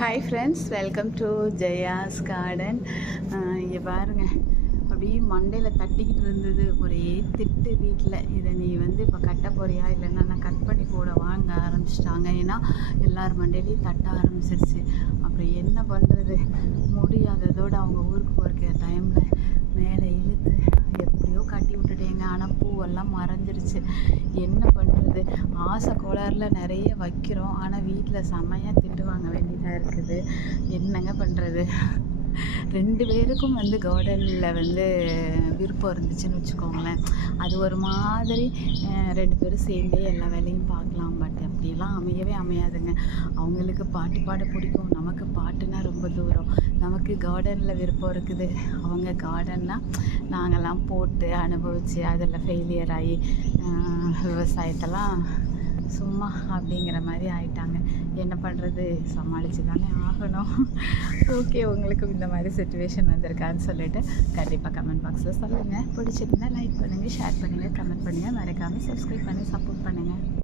Hi friends, welcome to Jaya's garden. இங்கே பாருங்கள், அப்படியே மண்டையில் தட்டிக்கிட்டு இருந்தது ஒரே திட்டு வீட்டில். இதை நீ இப்போ கட்ட போறியா இல்லைன்னா நான் கட் பண்ணி போட வாங்க ஆரம்பிச்சிட்டாங்க. ஏன்னா எல்லார் மண்டையிலையும் தட்ட ஆரம்பிச்சிருச்சு. அப்புறம் என்ன பண்ணுறது, முடியாததோடு அவங்க ஊருக்கு போகிற டைமில் மேலே இழுத்து எப்படியோ கட்டி விட்டுட்டேங்க. ஆனால் பூவெல்லாம் மறைஞ்சிருச்சு. என்ன பண்ணுறது, ஆசை கோளாறில் நிறைய வைக்கிறோம். ஆனால் வீட்டில் செம்மையாக திட்டு வாங்க வேண்டியதாக இருக்குது. என்னங்க பண்ணுறது. 2 பேருக்கும் கார்டனில் விருப்பம் இருந்துச்சுன்னு வச்சுக்கோங்களேன். அது ஒரு மாதிரி 2 பேரும் சேர்ந்தே எல்லா வேலையும் பார்க்கலாம். பட் அப்படியெல்லாம் அமையவே அமையாதுங்க. அவங்களுக்கு பாட்டு பாட பிடிக்கும், நமக்கு பாட்டுனா ரொம்ப தூரம். நமக்கு கார்டனில் விருப்பம் இருக்குது, அவங்க கார்டன்னா நாங்கள்லாம் போட்டு அனுபவித்து அதில் ஃபெயிலியர் ஆகி விவசாயத்தெல்லாம் சும்மா அப்படிங்கிற மாதிரி ஆயிட்டாங்க. என்ன பண்ணுறது, சமாளித்து தானே ஆகணும். ஓகே, உங்களுக்கும் இந்த மாதிரி சுச்சுவேஷன் வந்திருக்கான்னு சொல்லிட்டு கண்டிப்பாக கமெண்ட் பாக்ஸில் சொல்லுங்கள். பிடிச்சிருந்தா லைக் பண்ணுங்கள், ஷேர் பண்ணுங்கள், கமெண்ட் பண்ணுங்கள். மறக்காமல் சப்ஸ்கிரைப் பண்ணி சப்போர்ட் பண்ணுங்கள்.